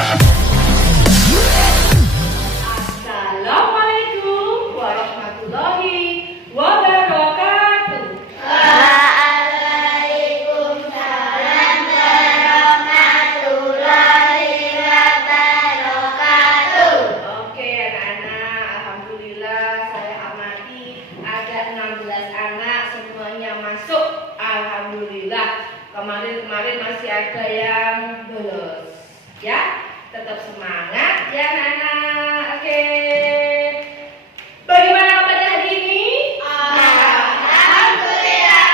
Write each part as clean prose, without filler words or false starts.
Assalamualaikum warahmatullahi wabarakatuh. Waalaikumsalam warahmatullahi wabarakatuh. Oke anak-anak, alhamdulillah saya amati ada 16 anak semuanya masuk. Alhamdulillah. Kemarin masih ada yang bolos. Ya, tetap semangat ya anak-anak. Oke. Bagaimana kabarnya hari ini? Alhamdulillah,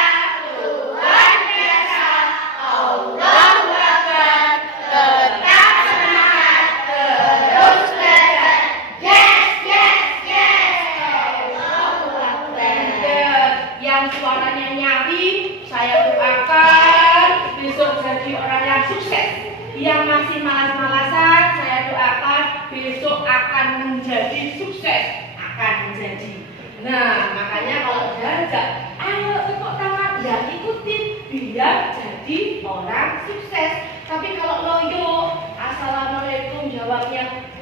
luar biasa. Allahu Akbar. Tetap semangat, terus belajar. Yes, yes, yes. Allahu Akbar. Yang suaranya nyaring, saya doakan besok jadi orang yang sukses. Yang masih malas-malasan, saya doakan besok akan menjadi sukses, akan menjadi. Nah, makanya kalau diajak, ayo tepuk tangan, ya ikutin biar jadi orang sukses. Tapi kalau loyo, assalamualaikum jawabnya,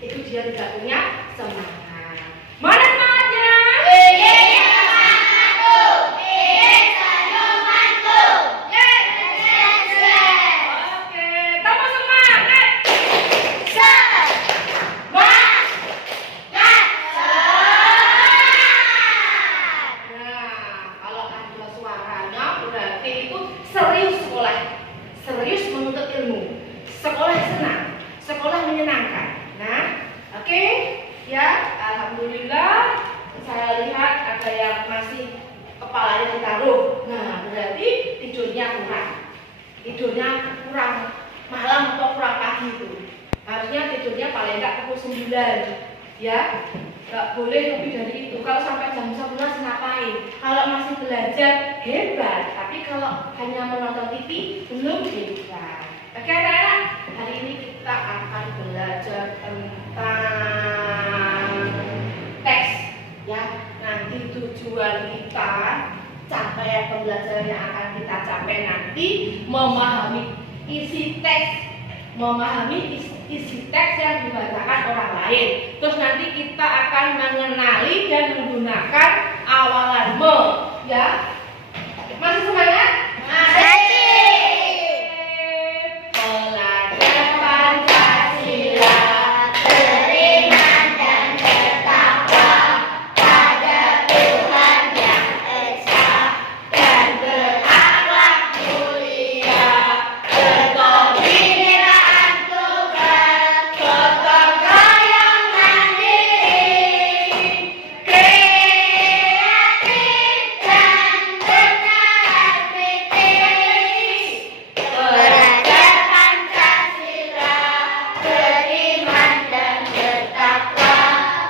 itu dia tidak punya semangat. Mana semangatnya? Oke, tambah semangat. Nah, kalau ada suaranya berarti itu serius sekolah, serius menuntut ilmu, sekolah senang, sekolah menyenangkan. Nah, oke, ya, alhamdulillah saya lihat ada yang masih kepalanya ditaruh. Nah, berarti tidurnya kurang malam atau kurang pagi itu. Harusnya tidurnya paling enggak pukul 9, ya. Nggak boleh lebih dari itu. Kalau sampai jam 11 ngapain? Kalau masih belajar hebat, tapi kalau hanya menonton TV belum hebat. Oke anak-anak, hari ini kita akan belajar tentang teks, ya. Nanti tujuan kita capaian pembelajaran yang akan kita capai nanti memahami isi teks, isi teks yang dibacakan orang lain. Terus nanti kita akan mengenali dan menggunakan awalan me, ya. Masih semangat? Belajar Pancasila, Beriman dan bertakwa pada Tuhan yang esa dan berakhlak mulia, berkebudayaan tunggal, gotong royong mandiri, kreatif dan bernalar kritis. Belajar Pancasila, beriman dan bertakwa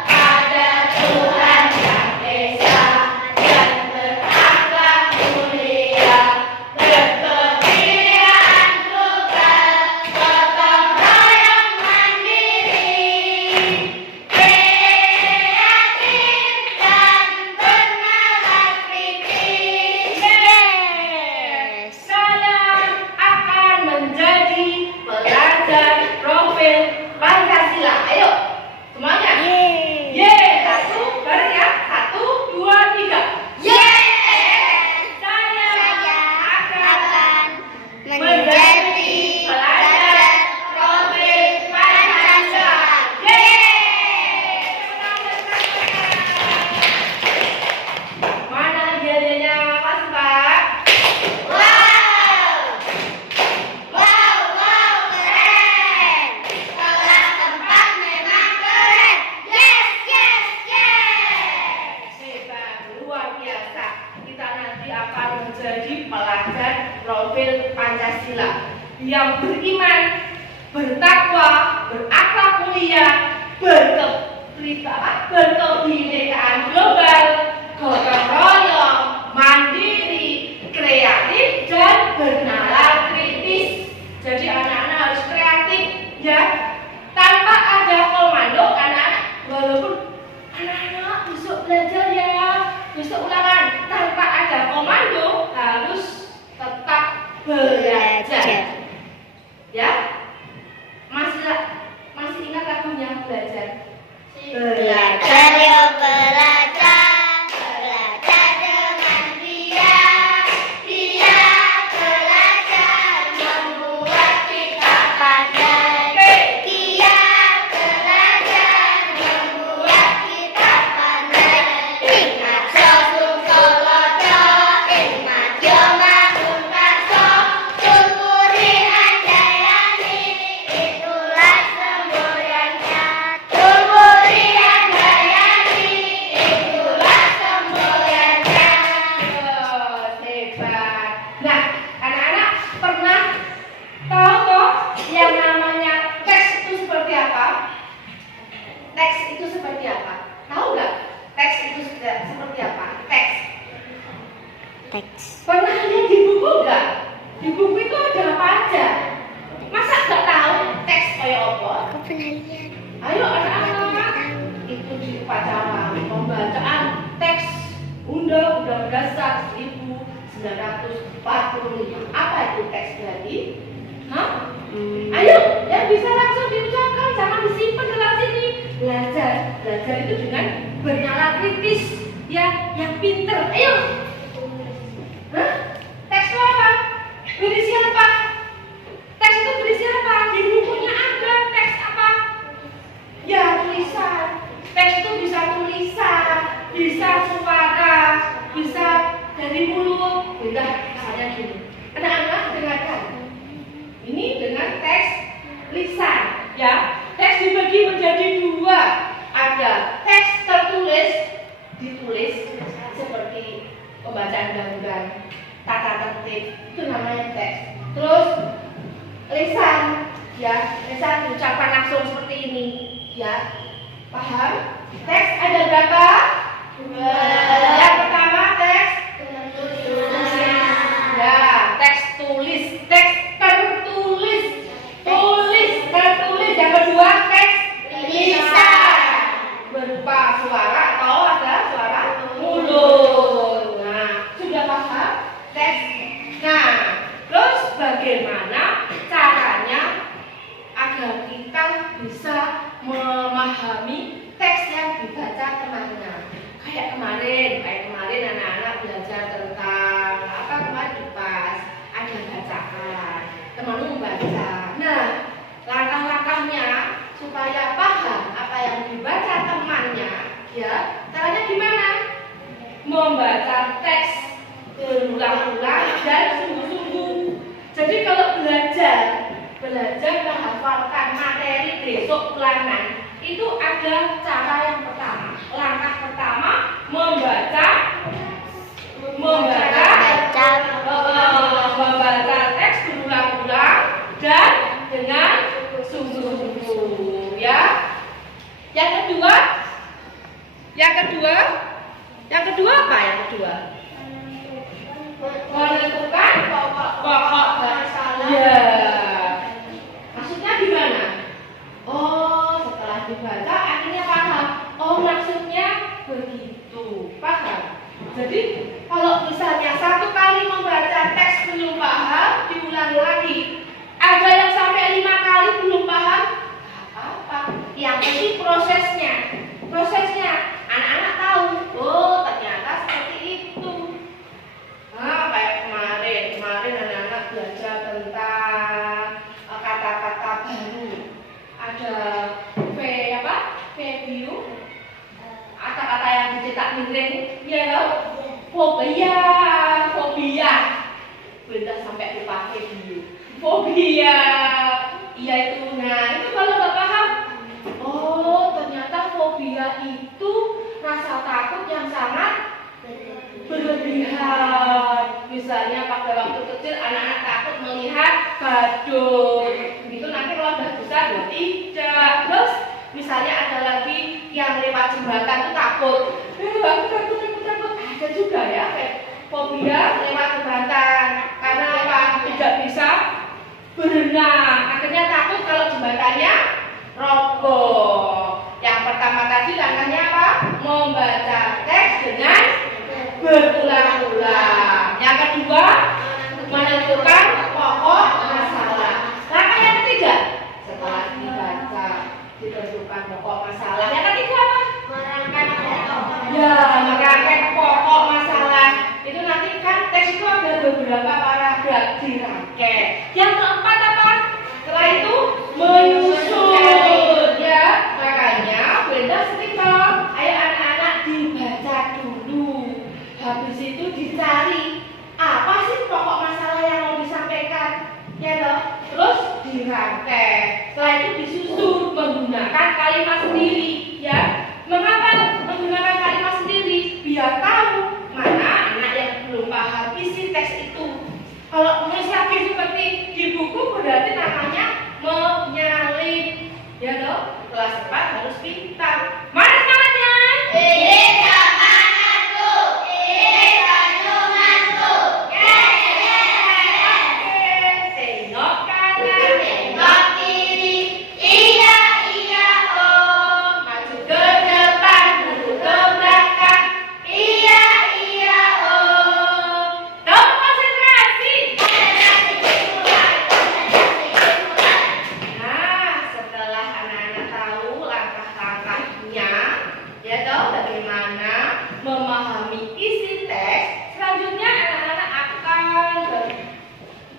pada Tuhan yang esa dan berakhlak mulia, berkebudayaan tunggal, gotong royong mandiri, kreatif dan bernalar kritis. saya akan menjadi pelajar profil Pancasila. Ayo, semuanya. Ye, satu, bareng ya. 1, 2, 3. Saya akan menjadi pelajar profil Pancasila. Mana hadiahnya, Mas Pak? Keren. Sekolah tempat memang keren. Yes, yes, yes. Hebat, luar biasa. Kita nanti akan menjadi pelajar profil Pancasila yang beriman, bertakwa, berakhlak mulia, berkebinekaan global, gotong royong, mandiri, kreatif dan bernalar kritis. Jadi anak-anak harus kreatif, ya. Tanpa ada komando, anak-anak, walaupun anak-anak besok belajar ya, besok ulangan, tanpa ada komando harus tetap belajar, ya. 245. Apa itu teks berarti? Hah? Ayo, yang bisa langsung diucapkan, jangan disimpan dalam sini. Belajar itu dengan bernalar kritis, ya, yang pinter. Ayo. Hah? Teks itu apa? Berisi apa? Teks itu berisi apa? Di bukunya ada teks apa? Ya, tulisan. Teks itu bisa tulisan, bisa suara, bisa dari mulut. Beda misalnya gini. Anak-anak dengarkan. Ini dengan teks lisan, ya. Teks dibagi menjadi dua. Ada teks tertulis, ditulis seperti pembacaan gamblang, tata tertib, itu namanya teks. Terus lisan, ya, lisan diucapkan langsung seperti ini, ya. Paham? Teks ada berapa? Dua. Yang pertama teks ya, teks tulis, teks tertulis, tertulis. Yang kedua teks lisan, berupa suara atau ada suara mulut. Nah, sudah paham teks? Nah, terus bagaimana caranya agar kita bisa memahami teks yang dibaca temannya? Kayak kemarin anak-anak belajar tentang apa kemarin di pas ada bacaan, temanmu membaca. Nah, langkah-langkahnya supaya paham apa yang dibaca temannya, ya, caranya gimana? Membaca teks berulang-ulang dan sungguh-sungguh. Jadi kalau belajar menghafalkan materi besok ulangan, itu ada cara yang pertama. Langkah pertama membaca teks berulang-ulang dan dengan sungguh-sungguh, ya. Yang kedua apa? Yang kedua menentukan pokok masalah. Ya. Maksudnya gimana? Oh, setelah dibaca akhirnya paham. Oh, maksudnya begitu. Paham? Jadi kalau misalnya satu kali membaca teks belum paham, diulang lagi. Ada yang sampai 5 kali belum paham, apa-apa. Yang penting prosesnya. Anak-anak tahu. Oh, ternyata seperti itu. Nah, kayak kemarin anak-anak belajar tentang kata-kata baru. Ada Febio, kata-kata yang dicetak miring, ya loh. Fobia. Benda sampai lupa Febio. Fobia, iya itu. Nah, itu kalau nggak paham, oh ternyata fobia itu rasa takut yang sangat berlebihan. Misalnya pada waktu kecil anak-anak takut melihat badut. Itu nanti kalau sudah besar tidak. Terus misalnya ada lagi yang lewat jembatan itu takut. Aku takut. Ada juga ya kayak fobia lewat jembatan. Karena apa? Tidak bisa berenang. Akhirnya takut kalau jembatannya roboh. Yang pertama tadi langkahnya apa? Membaca teks dengan berulang-ulang. Yang kedua, menentukan pokok masalah. Langkah yang ketiga, setelah dibaca, ditentukan pokok masalah. Yang ketiga apa? Merangkai pokok masalah. Itu nanti kan teks itu ada beberapa paragraf dirangkai. Yang keempat apa? Setelah itu menyusun. Ya, makanya Brenda sering kalau ayo anak-anak dibaca dulu. Habis itu dicari apa sih pokok masalah yang mau disampaikan, ya toh? Terus dirangkai. Setelah itu disusun menggunakan kalimat sendiri, ya. Mengapa menggunakan kalimat sendiri? Biar tahu mana anak yang belum paham isi teks itu. Kalau nulis lagi seperti di buku berarti namanya menyalin, ya toh? Kelas 4 harus pintar. Mana semangatnya? Konsentrasi.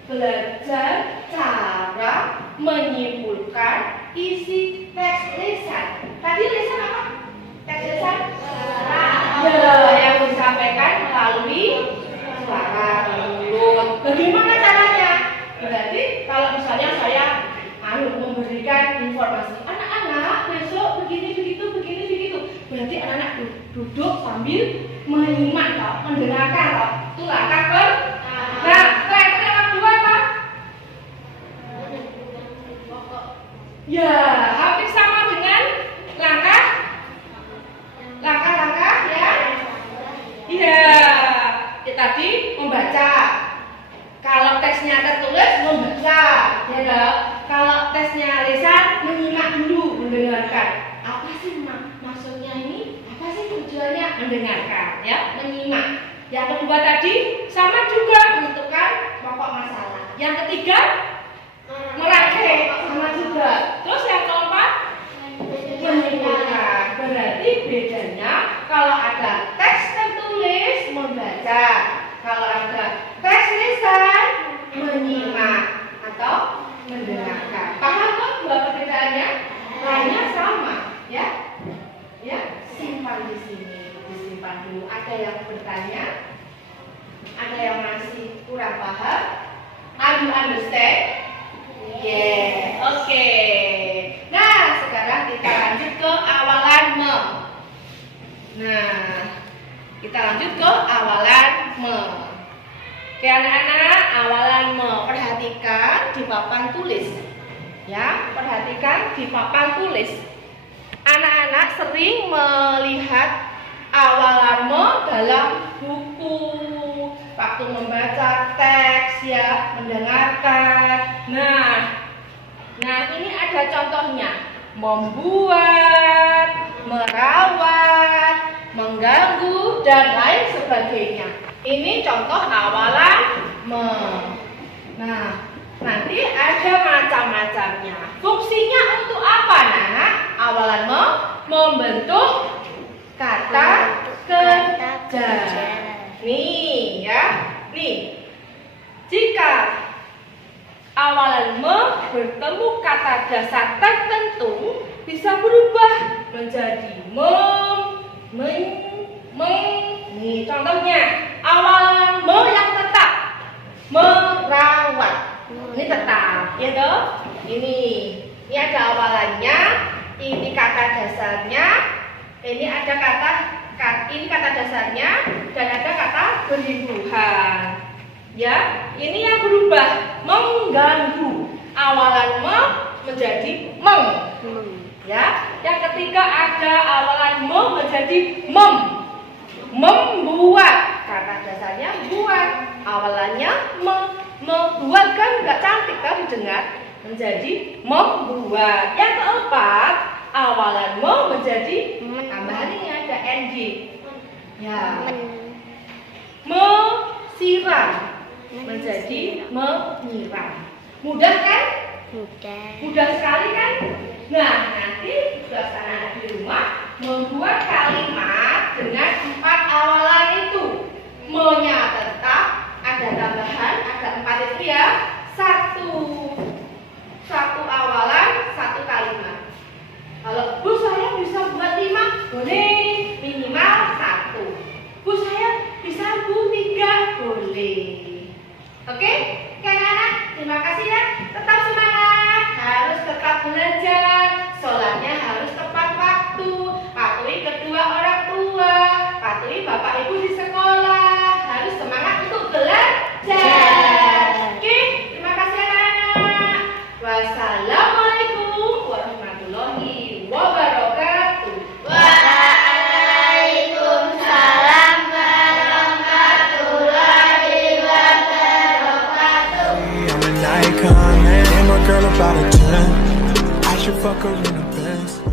belajar cara menyimpulkan isi teks lisan. Tadi lisan apa? Teks lisan? Ya, yang disampaikan melalui suara mulut. Bagaimana caranya? Berarti kalau misalnya saya memberikan informasi, anak-anak besok begini begitu, begini begitu. Berarti anak-anak duduk sambil menyimak, mendengarkan, itu langkah Nah, langkah yang kedua apa? Ya, hampir sama dengan langkah ya. Iya, tadi membaca. Kalau teksnya tertulis membaca, ya dong. Kalau tesnya lisan menyimak dulu, mendengarkan. Apa sih maksudnya ini? Apa sih tujuannya? Mendengarkan, ya, menyimak. Yang kedua tadi sama juga menentukan pokok masalah. Yang ketiga merakit, sama juga. Terus yang keempat menyimpulkan. Berarti bedanya kalau ada teks tertulis membaca, kalau ada teks lisan menyimak atau mendengarkan. Paham kok dua perbedaannya? Lainnya sama, ya? Ya, simpan di sini, disimpan dulu. Ada yang bertanya? Ada yang masih kurang paham? Are you understand? Yeah, oke. Nah, sekarang kita lanjut ke awalan me. Nah, kita lanjut ke awalan me. Oke anak-anak, awalan me. Perhatikan di papan tulis. Ya, perhatikan di papan tulis. Anak-anak sering melihat awalan me dalam buku. Waktu membaca teks ya, mendengarkan. Nah ini ada contohnya. Membuat, merawat, mengganggu, dan lain sebagainya. Ini contoh awalan me. Nah, nanti ada macam-macamnya. Fungsinya untuk apa, Nak? Awalan me membentuk kata kerja. Nih ya, nih. Jika awalan me bertemu kata dasar tertentu bisa berubah menjadi Nih contohnya, awalan me yang tetap merawat. Ini tetap, ya toh? Ini ada awalannya, ini kata dasarnya, ini ada ini kata dasarnya, dan ada kata penyembuhan. Ya, ini yang berubah mengganggu. Awalan me menjadi Ya, yang ketiga ada awalan me menjadi membuat. Kata dasarnya buat, awalannya membuat kan nggak cantik kan didengar, menjadi membuat. Yang keempat awalan me menjadi tambahan ini ada ng. Ya, mesiram menjadi menyiram. Mudah kan? Mudah sekali kan? Nah, nanti tugas anak-anak di rumah membuat kalimat dengan 4 awalan itu. Me-nya tetap, ada tambahan, ada 4 itu ya. Satu awalan, 1 kalimat. Kalau Bu saya bisa buat 5, boleh. Minimal 1. Bu saya bisa Bu 3, boleh. Oke? Kan anak? Terima kasih ya. Tetap semangat, harus tetap belajar. Sholatnya harus tepat waktu. Patuhi kedua orang tua, patuhi bapak ibu di sekolah. Harus semangat untuk belajar. Oke? Terima kasih anak-anak. Wassalamualaikum warahmatullahi wabarakatuh. Waalaikumsalam warahmatullahi wabarakatuh. I'm an icon, man. And my girl about a 10. I should fuck her in the Benz.